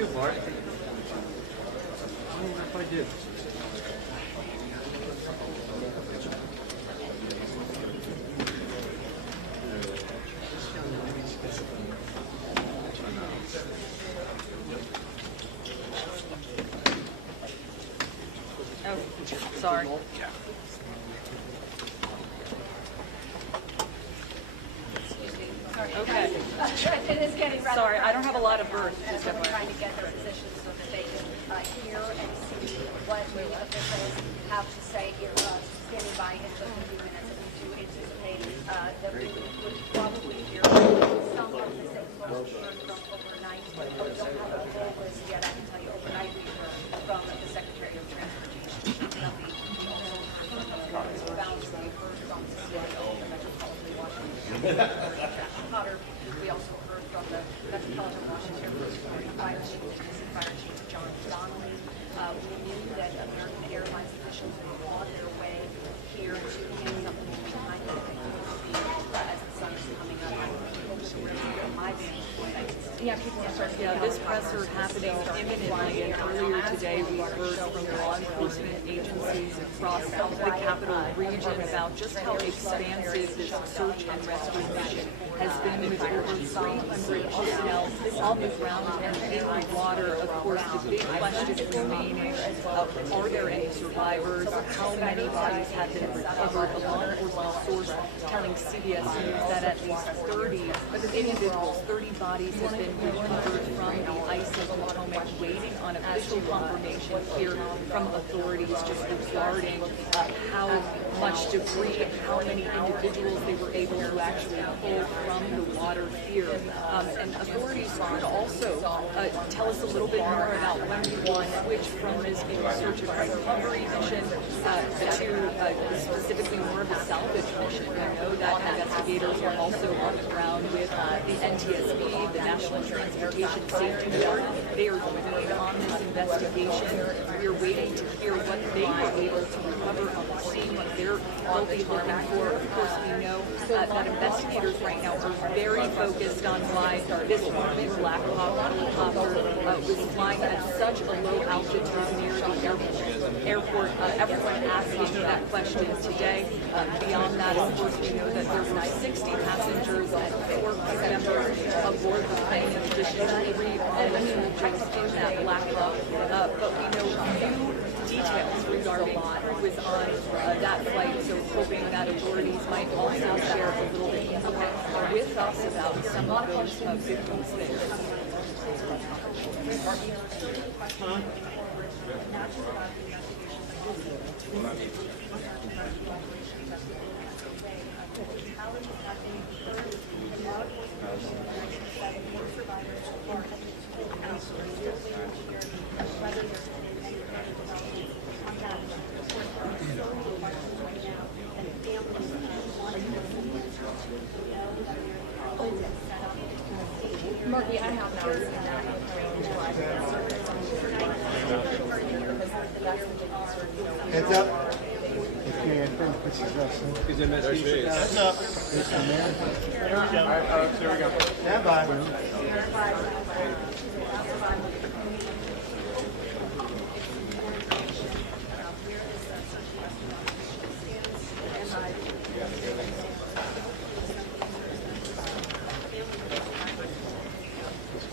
you, Mark. I don't know if I did. Oh, sorry. Okay. It is getting rather. Sorry, I don't have a lot of birth. And so we're trying to get their positions so that they can hear and see what the officials have to say here, standing by in just a few minutes. And we do anticipate that we would probably hear some of the same folks we heard from overnight. But we don't have a full list yet. I can tell you overnight we heard from the Secretary of Transportation, Duffy. We also heard from Mr. Bowser. We heard from the Metropolitan Washington. Potter. We also heard from the Metropolitan Washington Fire Chief, Fire Chief John Donnelly. We knew that American Airlines officials were on their way here to hand something behind them as the sun is coming up. I'm over the river from my vantage point. Yeah, this presser happening imminently, and earlier today we heard from law enforcement agencies across the capital region about just how expansive this search and rescue mission has been, with over 300 personnel on the ground and in the water. Of course, the big question remaining, are there any survivors? How many bodies have been recovered? A law enforcement source telling CBS News that at least 30 individuals, 30 bodies have been recovered from the ice of Potomac, waiting on official confirmation here from authorities just regarding how much debris and how many individuals they were able to actually pull from the water here. And authorities could also tell us a little bit more about when we will switch from this being a search and recovery mission to specifically more of a salvage mission. We know that investigators are also on the ground with the NTSB, the National Transportation Safety Board. They are working on this investigation. We're waiting to hear what they were able to recover on the scene, what they'll be looking for. Of course, we know that investigators right now are very focused on why this Mormon Black Hawk helicopter was flying at such a low altitude near the airport. Everyone asking that question today. Beyond that, of course, we know that there were 60 passengers and 4 crew members aboard the plane, in addition to 3 just in that Black Hawk. But we know few details regarding who was on that flight, so hoping that authorities might also share a little bit more with us about some of those victims there. Marky, I have not seen that. Heads up. If you're in front of the Heads up. There we go. All right, there we go. Stand by.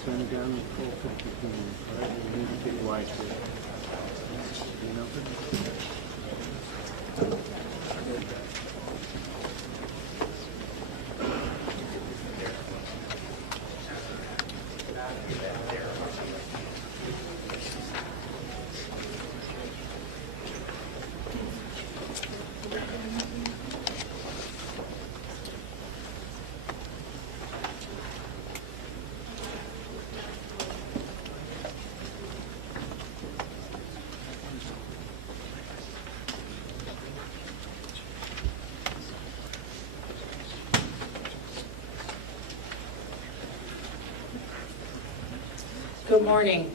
Turn it down to 4:50. Right, we need to get wide here. You know? Good morning.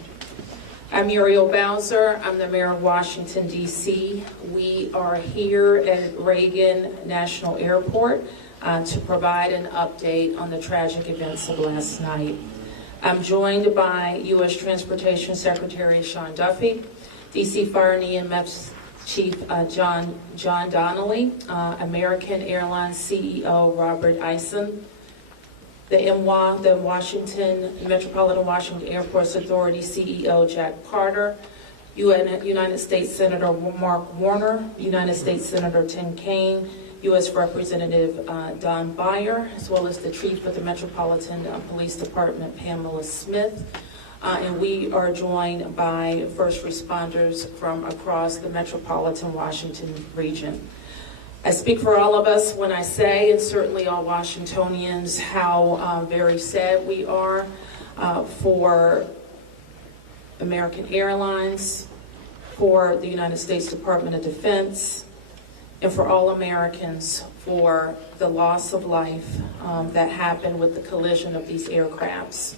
I'm Muriel Bowser. I'm the Mayor of Washington, D.C. We are here at Reagan National Airport to provide an update on the tragic events of last night. I'm joined by U.S. Transportation Secretary Sean Duffy, D.C. Fire and EMS Chief John Donnelly, American Airlines CEO Robert Eisen, the Metropolitan Washington Airports Authority CEO Jack Carter, United States Senator Mark Warner, United States Senator Tim Kaine, U.S. Representative Don Beyer, as well as the Chief of the Metropolitan Police Department, Pamela Smith. And we are joined by first responders from across the Metropolitan Washington region. I speak for all of us when I say, and certainly all Washingtonians, how very sad we are for American Airlines, for the United States Department of Defense, and for all Americans for the loss of life that happened with the collision of these aircrafts.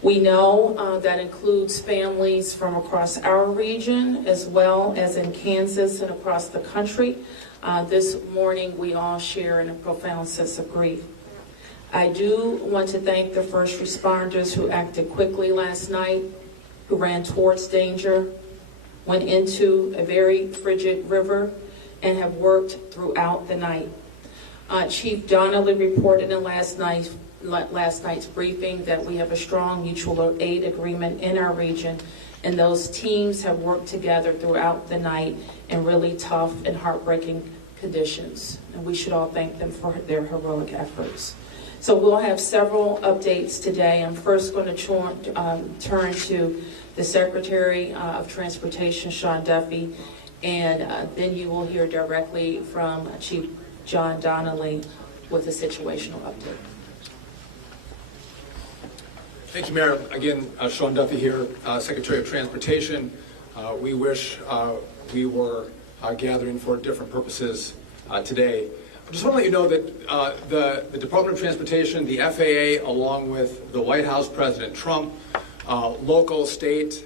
We know that includes families from across our region as well as in Kansas and across the country. This morning we all share in a profound sense of grief. I do want to thank the first responders who acted quickly last night, who ran towards danger, went into a very frigid river, and have worked throughout the night. Chief Donnelly reported in last night's briefing that we have a strong mutual aid agreement in our region, and those teams have worked together throughout the night in really tough and heartbreaking conditions, and we should all thank them for their heroic efforts. So we'll have several updates today. I'm first going to turn to the Secretary of Transportation, Sean Duffy, and then you will hear directly from Chief John Donnelly with a situational update. Thank you, Mayor. Again, Sean Duffy here, Secretary of Transportation. We wish we were gathering for different purposes today. I just want to let you know that the Department of Transportation, the FAA, along with the White House, President Trump, local, state,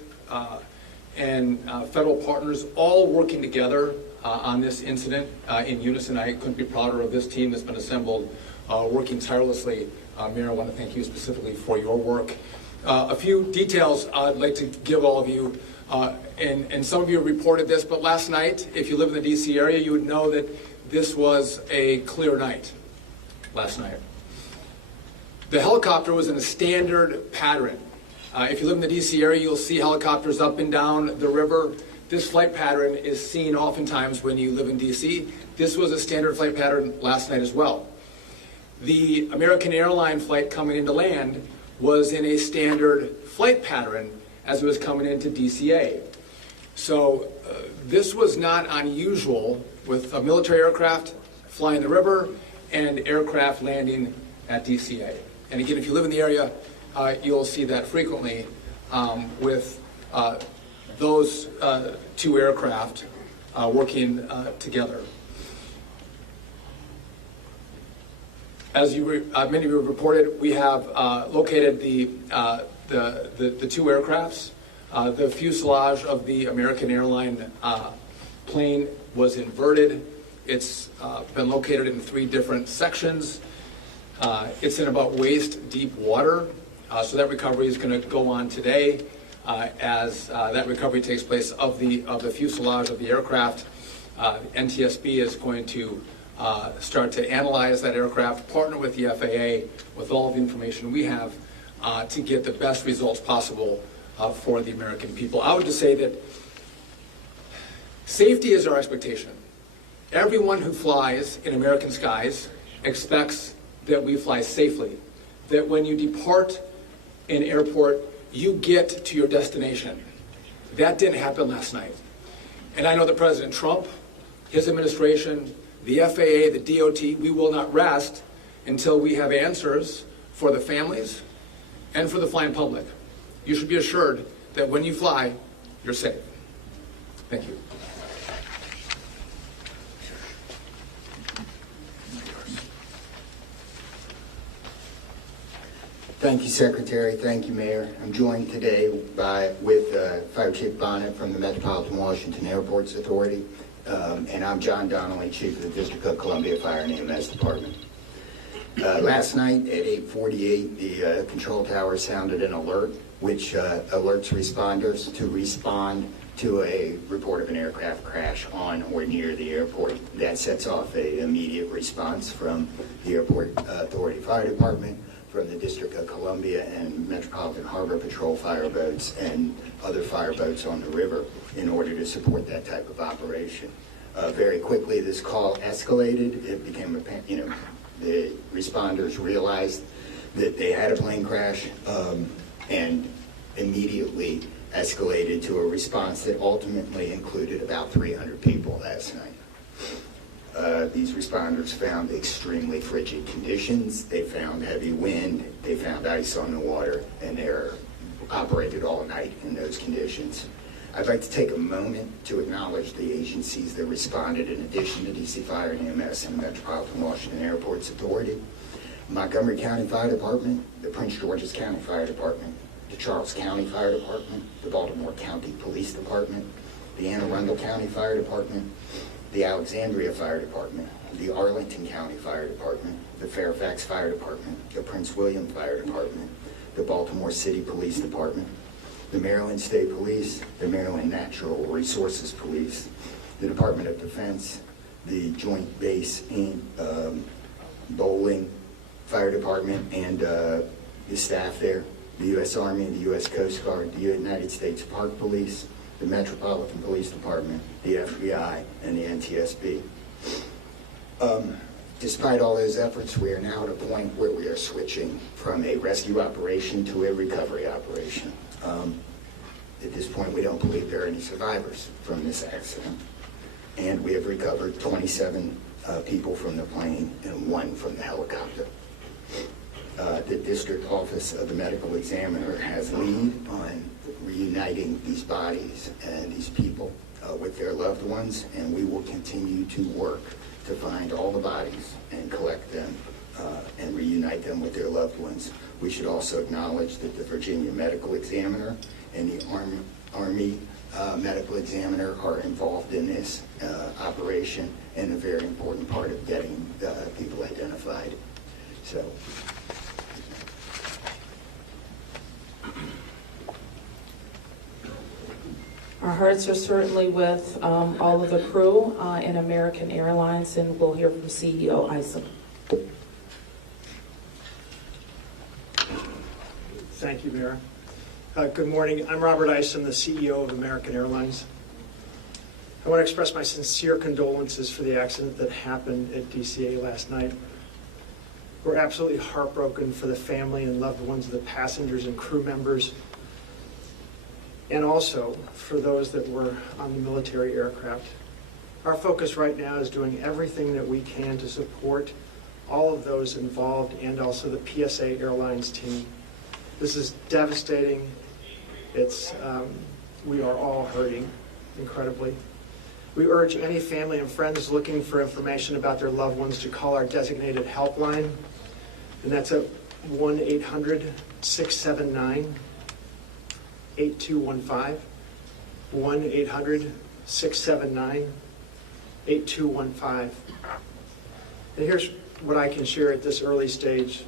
and federal partners, all working together on this incident in unison. I couldn't be prouder of this team that's been assembled, working tirelessly. Mayor, I want to thank you specifically for your work. A few details I'd like to give all of you, and some of you reported this, but last night, if you live in the DC area, you would know that this was a clear night last night. The helicopter was in a standard pattern. If you live in the DC area, you'll see helicopters up and down the river. This flight pattern is seen oftentimes when you live in DC. This was a standard flight pattern last night as well. The American airline flight coming into land was in a standard flight pattern as it was coming into DCA. So this was not unusual with a military aircraft flying the river and aircraft landing at DCA. And again, if you live in the area, you'll see that frequently with those two aircraft working together. As many of you have reported, we have located the two aircrafts. The fuselage of the American airline plane was inverted. It's been located in 3 different sections. It's in about waist-deep water, so that recovery is going to go on today as that recovery takes place of the fuselage of the aircraft. NTSB is going to start to analyze that aircraft, partner with the FAA with all of the information we have to get the best results possible for the American people. I would just say that safety is our expectation. Everyone who flies in American skies expects that we fly safely, that when you depart an airport, you get to your destination. That didn't happen last night. And I know that President Trump, his administration, the FAA, the DOT, we will not rest until we have answers for the families and for the flying public. You should be assured that when you fly, you're safe. Thank you. Thank you, Secretary. Thank you, Mayor. I'm joined today with Fire Chief Bonnet from the Metropolitan Washington Airports Authority, and I'm John Donnelly, Chief of the District of Columbia Fire and EMS Department. Last night at 8:48, the control tower sounded an alert, which alerts responders to respond to a report of an aircraft crash on or near the airport. That sets off an immediate response from the Airport Authority Fire Department, from the District of Columbia and Metropolitan Harbor Patrol fireboats and other fireboats on the river in order to support that type of operation. Very quickly, this call escalated. It became apparent, the responders realized that they had a plane crash and immediately escalated to a response that ultimately included about 300 people last night. These responders found extremely frigid conditions. They found heavy wind. They found ice on the water, and they're operated all night in those conditions. I'd like to take a moment to acknowledge the agencies that responded in addition to DC Fire and EMS and Metropolitan Washington Airports Authority. Montgomery County Fire Department, the Prince George's County Fire Department, the Charles County Fire Department, the Baltimore County Police Department, the Anne Arundel County Fire Department, the Alexandria Fire Department, the Arlington County Fire Department, the Fairfax Fire Department, the Prince William Fire Department, the Baltimore City Police Department, the Maryland State Police, the Maryland Natural Resources Police, the Department of Defense, the Joint Base in Bowling Fire Department and the staff there, the U.S. Army, the U.S. Coast Guard, the United States Park Police, the Metropolitan Police Department, the FBI, and the NTSB. Despite all those efforts, we are now at a point where we are switching from a rescue operation to a recovery operation. At this point, we don't believe there are any survivors from this accident. And we have recovered 27 people from the plane and 1 from the helicopter. The District Office of the Medical Examiner has lead on reuniting these bodies and these people with their loved ones, and we will continue to work to find all the bodies and collect them and reunite them with their loved ones. We should also acknowledge that the Virginia Medical Examiner and the Army Medical Examiner are involved in this operation and a very important part of getting people identified. So. Our hearts are certainly with all of the crew in American Airlines, and we'll hear from CEO Isom. Thank you, Mayor. Good morning. I'm Robert Isom, the CEO of American Airlines. I want to express my sincere condolences for the accident that happened at DCA last night. We're absolutely heartbroken for the family and loved ones of the passengers and crew members, and also for those that were on the military aircraft. Our focus right now is doing everything that we can to support all of those involved and also the PSA Airlines team. This is devastating. We are all hurting incredibly. We urge any family and friends looking for information about their loved ones to call our designated helpline, and that's at 1-800-679-8215, 1-800-679-8215. And here's what I can share at this early stage.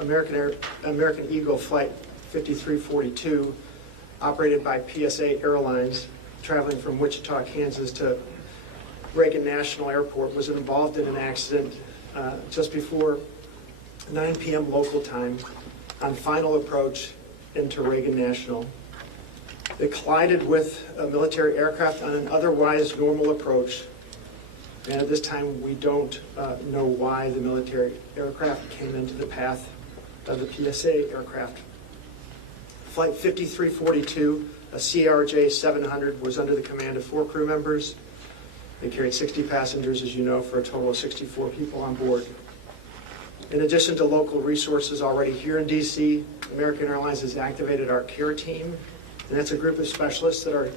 American Eagle Flight 5342, operated by PSA Airlines, traveling from Wichita, Kansas to Reagan National Airport, was involved in an accident just before 9 p.m. local time on final approach into Reagan National. It collided with a military aircraft on an otherwise normal approach, and at this time we don't know why the military aircraft came into the path of the PSA aircraft. Flight 5342, a CRJ 700, was under the command of 4 crew members. They carried 60 passengers, as you know, for a total of 64 people on board. In addition to local resources already here in DC, American Airlines has activated our care team, and that's a group of specialists that are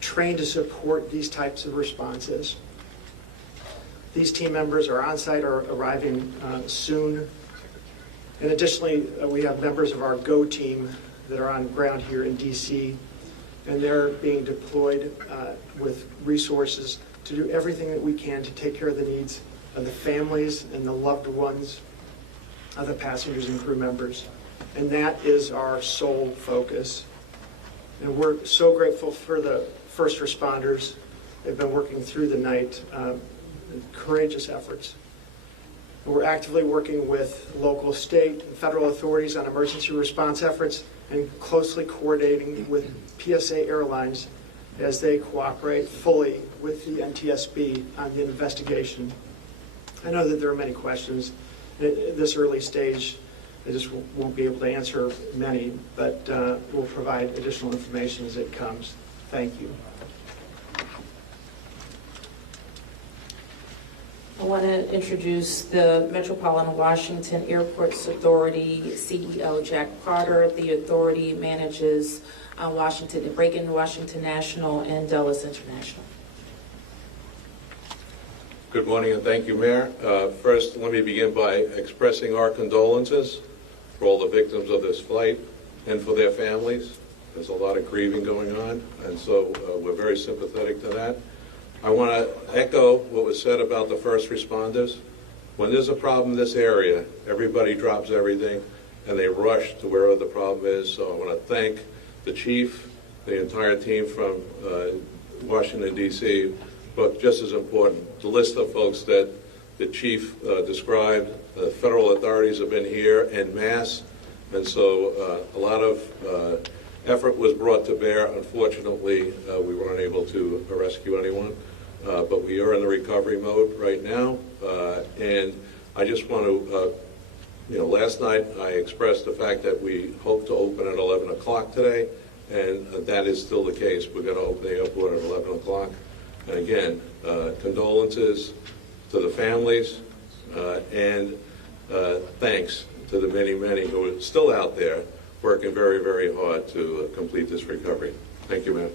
trained to support these types of responses. These team members are on site or arriving soon. And additionally, we have members of our GO team that are on ground here in DC, and they're being deployed with resources to do everything that we can to take care of the needs of the families and the loved ones of the passengers and crew members. And that is our sole focus. And we're so grateful for the first responders. They've been working through the night, courageous efforts. We're actively working with local, state, and federal authorities on emergency response efforts and closely coordinating with PSA Airlines as they cooperate fully with the NTSB on the investigation. I know that there are many questions at this early stage. I just won't be able to answer many, but we'll provide additional information as it comes. Thank you. I want to introduce the Metropolitan Washington Airports Authority CEO, Jack Carter. The authority manages Reagan Washington National and Dulles International. Good morning and thank you, Mayor. First, let me begin by expressing our condolences for all the victims of this flight and for their families. There's a lot of grieving going on, and so we're very sympathetic to that. I want to echo what was said about the first responders. When there's a problem in this area, everybody drops everything and they rush to wherever the problem is. So I want to thank the chief, the entire team from Washington, D.C., but just as important, the list of folks that the chief described. The federal authorities have been here en masse, and so a lot of effort was brought to bear. Unfortunately, we weren't able to rescue anyone, but we are in the recovery mode right now, and I just want to, last night I expressed the fact that we hope to open at 11 o'clock today, and that is still the case. We're going to open the airport at 11 o'clock. And again, condolences to the families, and thanks to the many, many who are still out there working very, very hard to complete this recovery. Thank you, ma'am.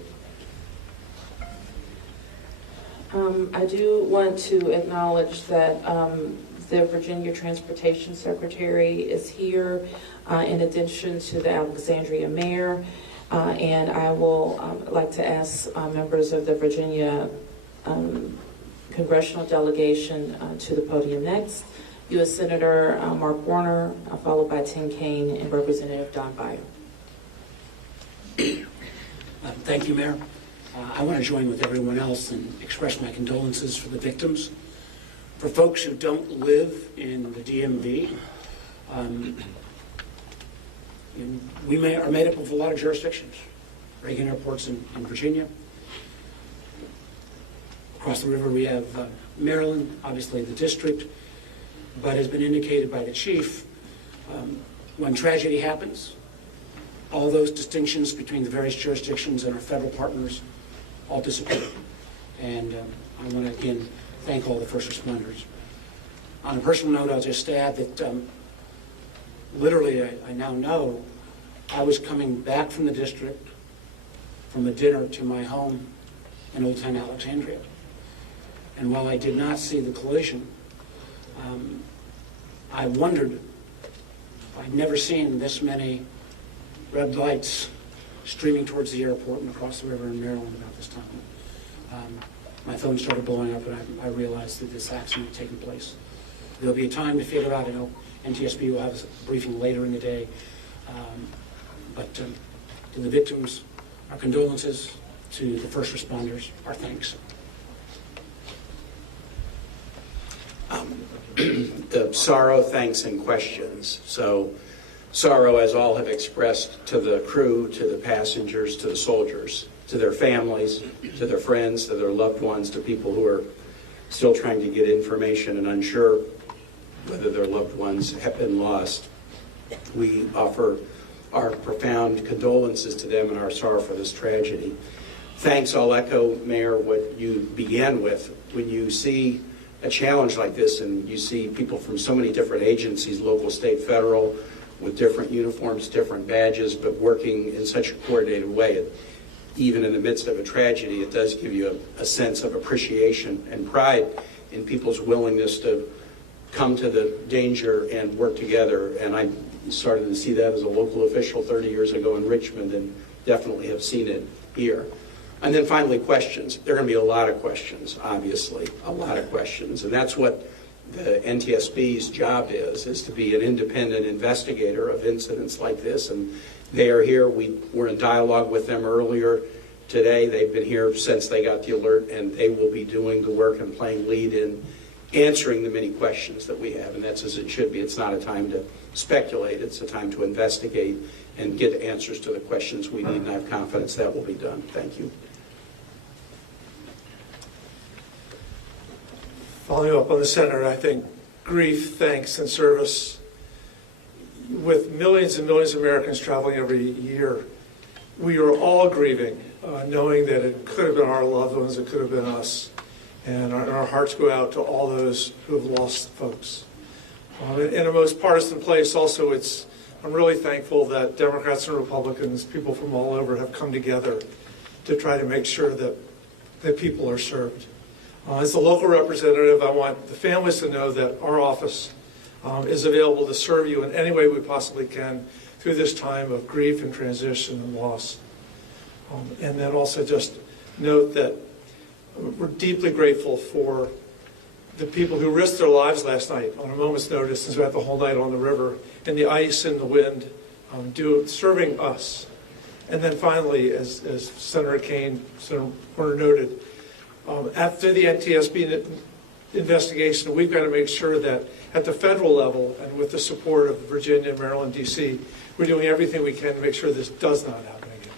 I do want to acknowledge that the Virginia Transportation Secretary is here, in addition to the Alexandria Mayor. And I will like to ask members of the Virginia congressional delegation to the podium next. U.S. Senator Mark Warner, followed by Tim Kaine and Representative Don Byer. Thank you, Mayor. I want to join with everyone else and express my condolences for the victims. For folks who don't live in the DMV, we are made up of a lot of jurisdictions. Reagan Airport's in Virginia. Across the river we have Maryland, obviously the district, but has been indicated by the chief, when tragedy happens, all those distinctions between the various jurisdictions and our federal partners all disappear. And I want to again thank all the first responders. On a personal note, I'll just add that literally I now know I was coming back from the district from a dinner to my home in Old Town Alexandria. And while I did not see the collision, I wondered, I'd never seen this many red lights streaming towards the airport and across the river in Maryland about this time. My phone started blowing up and I realized that this accident had taken place. There'll be a time to figure out, I know NTSB will have a briefing later in the day, but to the victims, our condolences. To the first responders, our thanks. Sorrow, thanks, and questions. So sorrow, as all have expressed, to the crew, to the passengers, to the soldiers, to their families, to their friends, to their loved ones, to people who are still trying to get information and unsure whether their loved ones have been lost. We offer our profound condolences to them and our sorrow for this tragedy. Thanks, I'll echo, Mayor, what you began with. When you see a challenge like this and you see people from so many different agencies, local, state, federal, with different uniforms, different badges, but working in such a coordinated way, even in the midst of a tragedy, it does give you a sense of appreciation and pride in people's willingness to come to the danger and work together. And I started to see that as a local official 30 years ago in Richmond, and definitely have seen it here. And then finally, questions. There are going to be a lot of questions, obviously, a lot of questions. And that's what the NTSB's job is to be an independent investigator of incidents like this, and they are here. We were in dialogue with them earlier today. They've been here since they got the alert, and they will be doing the work and playing lead in answering the many questions that we have, and that's as it should be. It's not a time to speculate. It's a time to investigate and get answers to the questions we need, and I have confidence that will be done. Thank you. Following up on the Senator, I think grief, thanks, and service, with millions and millions of Americans traveling every year, we are all grieving, knowing that it could have been our loved ones, it could have been us, and our hearts go out to all those who have lost folks. In a most partisan place also, I'm really thankful that Democrats and Republicans, people from all over, have come together to try to make sure that people are served. As the local representative, I want the families to know that our office is available to serve you in any way we possibly can through this time of grief and transition and loss. And then also just note that we're deeply grateful for the people who risked their lives last night on a moment's notice and spent the whole night on the river in the ice and the wind, serving us. And then finally, as Senator Warner noted, after the NTSB investigation, we've got to make sure that at the federal level and with the support of Virginia, Maryland, D.C., we're doing everything we can to make sure this does not happen again.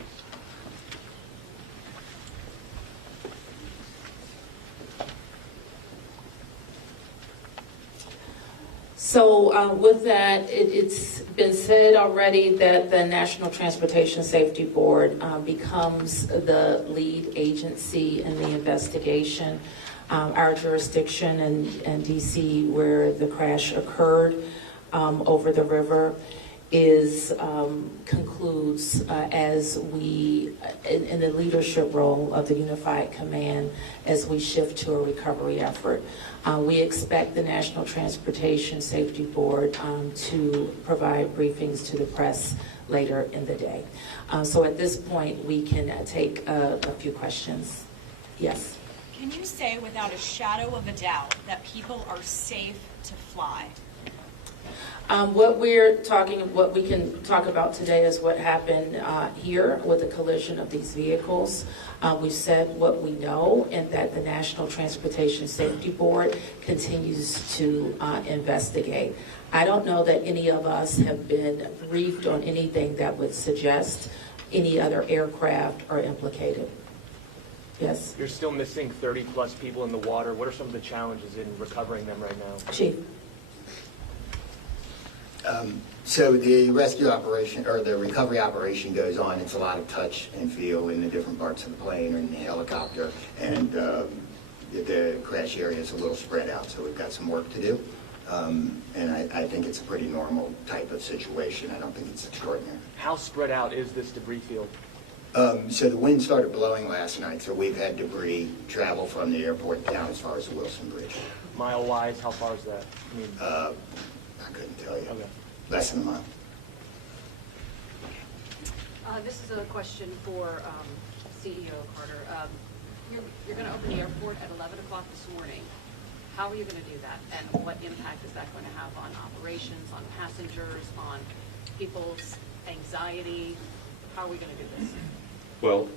So with that, it's been said already that the National Transportation Safety Board becomes the lead agency in the investigation. Our jurisdiction in D.C., where the crash occurred over the river, concludes as we, in the leadership role of the Unified Command, as we shift to a recovery effort. We expect the National Transportation Safety Board to provide briefings to the press later in the day. So at this point, we can take a few questions. Yes? Can you say without a shadow of a doubt that people are safe to fly? What we can talk about today is what happened here with the collision of these vehicles. We've said what we know, and that the National Transportation Safety Board continues to investigate. I don't know that any of us have been briefed on anything that would suggest any other aircraft are implicated. Yes? You're still missing 30 plus people in the water. What are some of the challenges in recovering them right now? Chief? So the rescue operation, or the recovery operation, goes on. It's a lot of touch and feel in the different parts of the plane or in the helicopter, and the crash area is a little spread out, so we've got some work to do. And I think it's a pretty normal type of situation. I don't think it's extraordinary. How spread out is this debris field? So the wind started blowing last night, so we've had debris travel from the airport down as far as the Wilson Bridge. Mile-wise, how far is that? I couldn't tell you. Okay. Less than a mile. This is a question for CEO Carter. You're going to open the airport at 11 o'clock this morning. How are you going to do that? And what impact is that going to have on operations, on passengers, on people's anxiety? How are we going to do this? Well,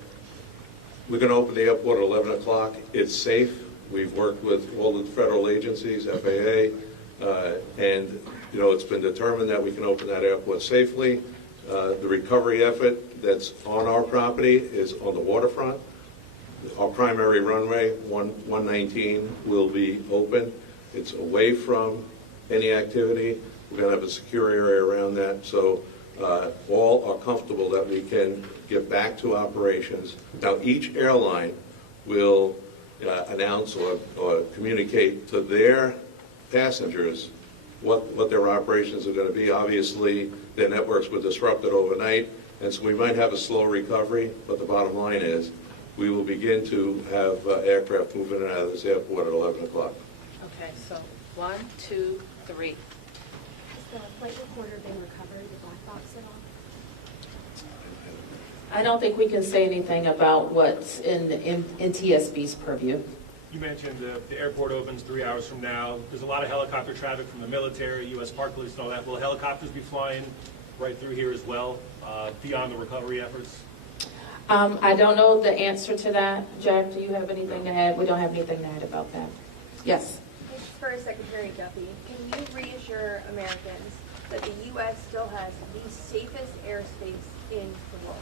we're going to open the airport at 11 o'clock. It's safe. We've worked with all the federal agencies, FAA, and it's been determined that we can open that airport safely. The recovery effort that's on our property is on the waterfront. Our primary runway, 119, will be open. It's away from any activity. We're going to have a secure area around that, so all are comfortable that we can get back to operations. Now, each airline will announce or communicate to their passengers what their operations are going to be. Obviously, their networks were disrupted overnight, and so we might have a slow recovery, but the bottom line is we will begin to have aircraft moving in and out of this airport at 11 o'clock. Okay, so 1, 2, 3. Has the flight recorder been recovered, the black box at all? I don't think we can say anything about what's in NTSB's purview. You mentioned the airport opens 3 hours from now. There's a lot of helicopter traffic from the military, U.S. Park Police, and all that. Will helicopters be flying right through here as well, beyond the recovery efforts? I don't know the answer to that. Jack, do you have anything to add? We don't have anything to add about that. Yes. This is for Secretary Duffy. Can you reassure Americans that the U.S. still has the safest airspace in the world?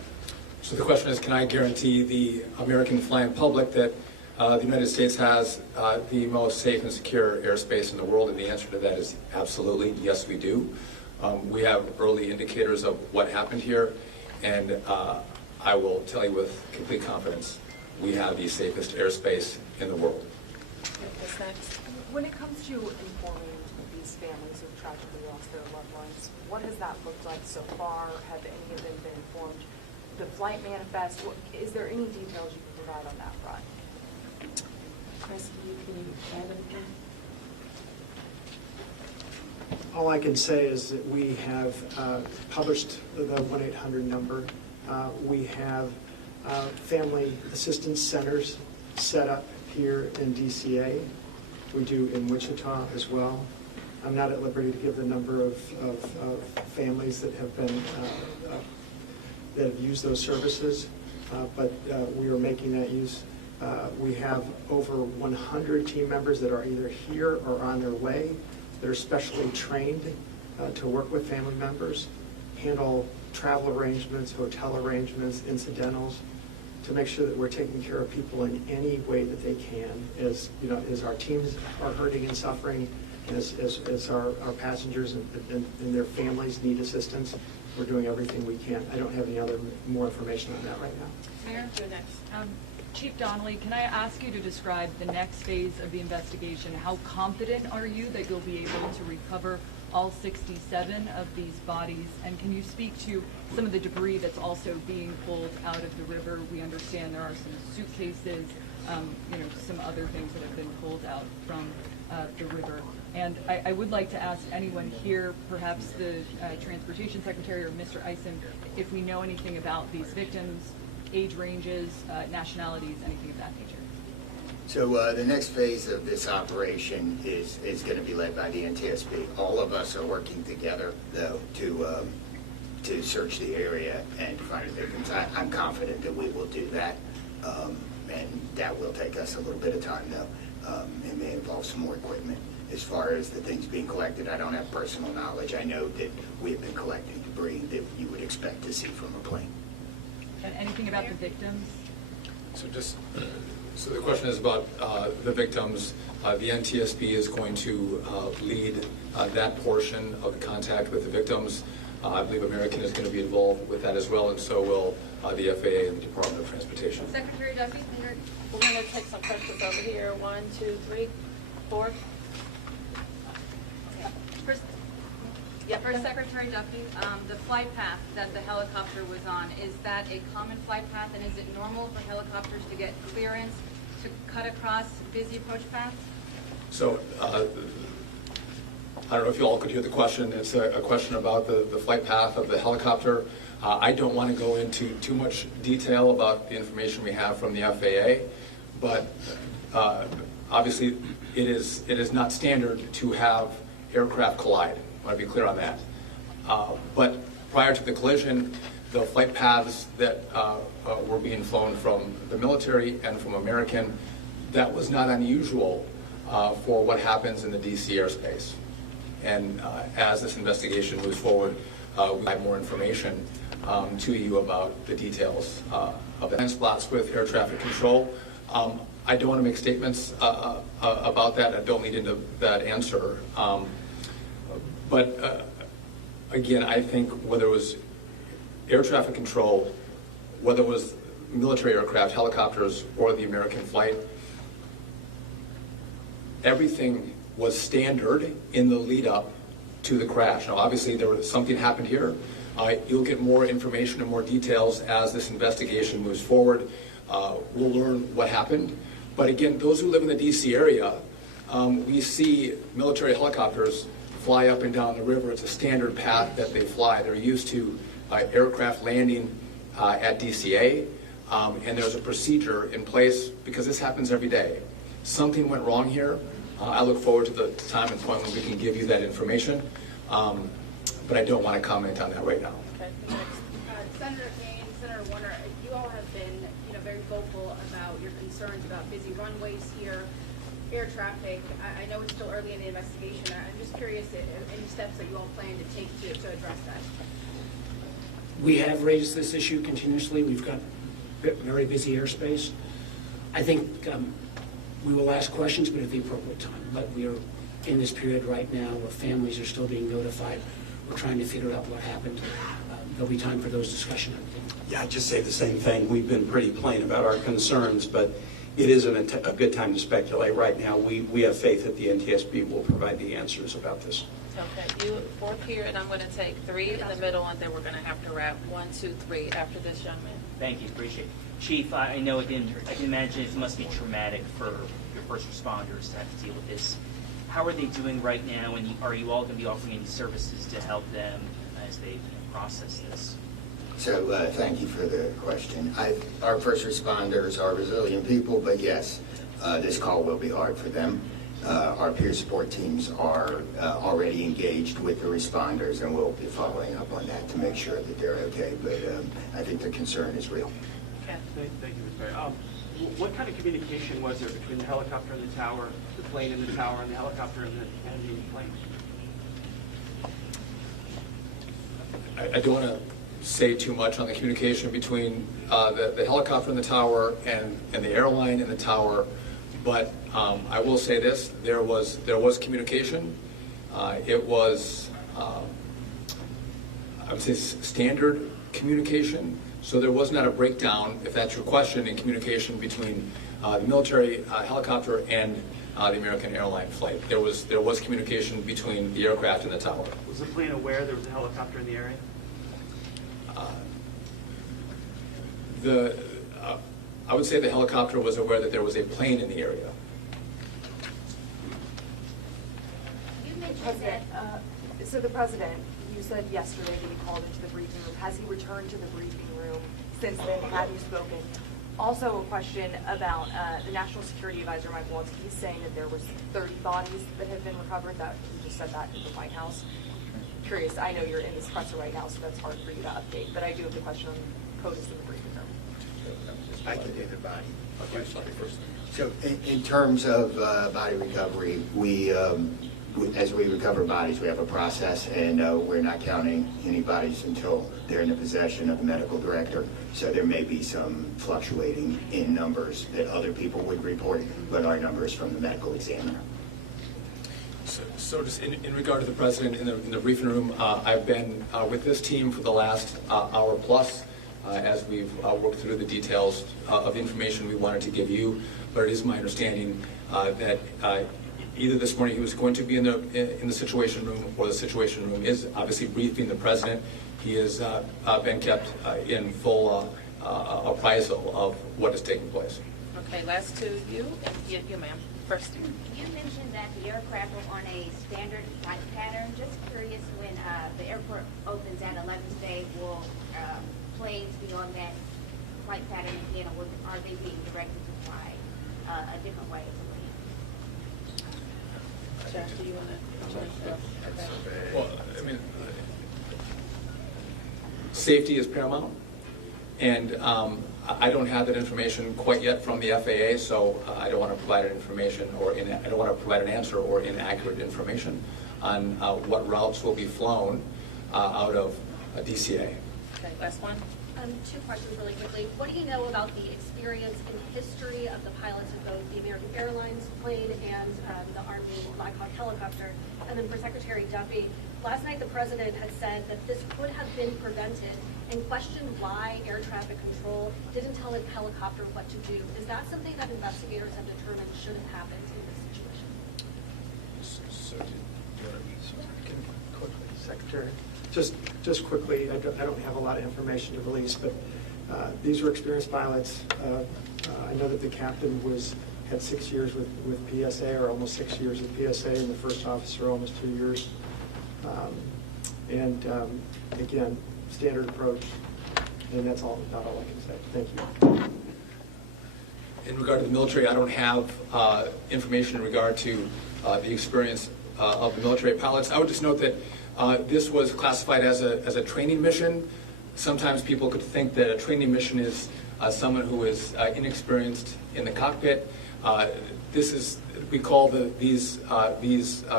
So the question is, can I guarantee the American flying public that the United States has the most safe and secure airspace in the world? And the answer to that is absolutely, yes, we do. We have early indicators of what happened here, and I will tell you with complete confidence, we have the safest airspace in the world. When it comes to informing these families who've tragically lost their loved ones, what has that looked like so far? Have any of them been informed? The flight manifest, is there any details you can provide on that front? Chris, can you add anything? All I can say is that we have published the 1-800 number. We have family assistance centers set up here in DCA. We do in Wichita as well. I'm not at liberty to give the number of families that have been that have used those services, but we are making that use. We have over 100 team members that are either here or on their way that are specially trained to work with family members, handle travel arrangements, hotel arrangements, incidentals, to make sure that we're taking care of people in any way that they can, as you know, as our teams are hurting and suffering, as our passengers and their families need assistance. We're doing everything we can. I don't have any more information on that right now. Mayor, go next. Chief Donnelly, can I ask you to describe the next phase of the investigation? How confident are you that you'll be able to recover all 67 of these bodies? And can you speak to some of the debris that's also being pulled out of the river? We understand there are some suitcases, some other things that have been pulled out from the river. And I would like to ask anyone here, perhaps the Transportation Secretary or Mr. Eisen, if we know anything about these victims, age ranges, nationalities, anything of that nature. So the next phase of this operation is going to be led by the NTSB. All of us are working together, though, to search the area and find the victims. I'm confident that we will do that, and that will take us a little bit of time, though. It may involve some more equipment. As far as the things being collected, I don't have personal knowledge. I know that we have been collecting debris that you would expect to see from a plane. And anything about the victims? So the question is about the victims. The NTSB is going to lead that portion of the contact with the victims. I believe American is going to be involved with that as well, and so will the FAA and the Department of Transportation. Secretary Duffy, we're going to take some questions over here. 1, 2, 3, 4. For Secretary Duffy, the flight path that the helicopter was on, is that a common flight path, and is it normal for helicopters to get clearance to cut across busy approach paths? So I don't know if you all could hear the question. It's a question about the flight path of the helicopter. I don't want to go into too much detail about the information we have from the FAA, but obviously it is not standard to have aircraft collide. I want to be clear on that. But prior to the collision, the flight paths that were being flown from the military and from American, that was not unusual for what happens in the DC airspace. And as this investigation moves forward, we'll have more information to you about the details of the spots with air traffic control. I don't want to make statements about that. I don't lead into that answer. But again, I think whether it was air traffic control, whether it was military aircraft, helicopters, or the American flight, everything was standard in the lead up to the crash. Now, obviously, something happened here. You'll get more information and more details as this investigation moves forward. We'll learn what happened. But again, those who live in the DC area, we see military helicopters fly up and down the river. It's a standard path that they fly. They're used to aircraft landing at DCA, and there's a procedure in place because this happens every day. something went wrong here. I look forward to the time and point when we can give you that information, but I don't want to comment on that right now. Senator Kane, Senator Warner, you all have been, very vocal about your concerns about busy runways here, air traffic. I know it's still early in the investigation. I'm just curious any steps that you all plan to take to address that. We have raised this issue continuously. We've got very busy airspace. I think we will ask questions, but at the appropriate time. But we are in this period right now where families are still being notified. We're trying to figure out what happened. There'll be time for those discussions, I think. Yeah, I'd just say the same thing. We've been pretty plain about our concerns, but it isn't a good time to speculate right now. We have faith that the NTSB will provide the answers about this. Okay, you fourth here, and I'm going to take 3 in the middle, and then we're going to have to wrap 1, 2, 3 after this young man. Thank you, appreciate it. Chief, I know I can imagine it must be traumatic for your first responders to have to deal with this. How are they doing right now, and are you all going to be offering any services to help them as they process this? So thank you for the question. Our first responders are resilient people, but yes, this call will be hard for them. Our peer support teams are already engaged with the responders, and we'll be following up on that to make sure that they're okay. But I think the concern is real. Okay. Thank you, Ms. Berry. What kind of communication was there between the helicopter and the tower, the plane and the tower, and the helicopter and the plane? I don't want to say too much on the communication between the helicopter and the tower and the airline and the tower, but I will say this: there was communication. It was I would say standard communication. So there was not a breakdown, if that's your question, in communication between the military helicopter and the American airline flight. There was communication between the aircraft and the tower. Was the plane aware there was a helicopter in the area? I would say the helicopter was aware that there was a plane in the area. You mentioned that, So the president, you said yesterday that he called into the briefing room. Has he returned to the briefing room since then? Have you spoken? Also a question about the National Security Advisor, Mike Walensky. He's saying that there was 30 bodies that have been recovered. That he just said that in the White House. Curious, I know you're in this presser right now, so that's hard for you to update, but I do have the question on POTUS in the briefing room. I can do the body. Okay. So in terms of body recovery, as we recover bodies, we have a process, and we're not counting any bodies until they're in the possession of the medical director. So there may be some fluctuating in numbers that other people would report, but our numbers from the medical examiner. So just in regard to the president in the briefing room, I've been with this team for the last hour plus as we've worked through the details of the information we wanted to give you. But it is my understanding that either this morning he was going to be in the Situation Room, or the Situation Room is obviously briefing the president. He has been kept in full appraisal of what is taking place. Okay, last two, you ma'am. First. You mentioned that the aircraft were on a standard flight pattern. Just curious, when the airport opens at 11th day, will planes be on that flight pattern again, or are they being directed to fly a different way to leave? Josh, do you want to? Well, I mean, safety is paramount, and I don't have that information quite yet from the FAA, so I don't want to provide an information I don't want to provide an answer or inaccurate information on what routes will be flown out of DCA. Okay, last one. Two questions really quickly. What do you know about the experience and history of the pilots of both the American Airlines plane and the Army Black Hawk helicopter? And then for Secretary Duffy, last night the president had said that this could have been prevented and questioned why air traffic control didn't tell a helicopter what to do. Is that something that investigators have determined should have happened in this situation? Secretary, just quickly, I don't have a lot of information to release, but these were experienced pilots. I know that the captain had 6 years with PSA, or almost 6 years with PSA, and the first officer almost 2 years. Again, standard approach, and that's about all I can say. Thank you. in regard to the military, I don't have information in regard to the experience of the military pilots. I would just note that this was classified as a training mission. Sometimes people could think that a training mission is someone who is inexperienced in the cockpit. We call these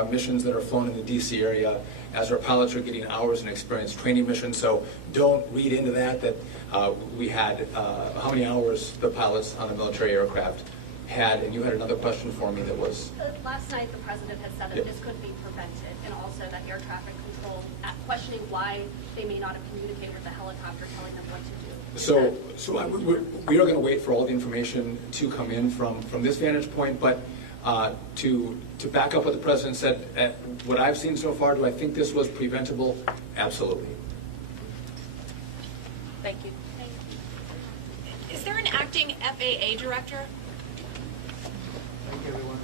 missions that are flown in the DC area as our pilots are getting hours in experience training missions. So don't read into that we had how many hours the pilots on the military aircraft had. And you had another question for me that was... Last night, the president had said that Yep. this could be prevented, and also that air traffic control, questioning why they may not have communicated with the helicopter, telling them what to do. We are going to wait for all the information to come in from this vantage point, but to back up what the president said, what I've seen so far, do I think this was preventable? Absolutely. Thank you. Is there an acting FAA director? Thank you, everyone.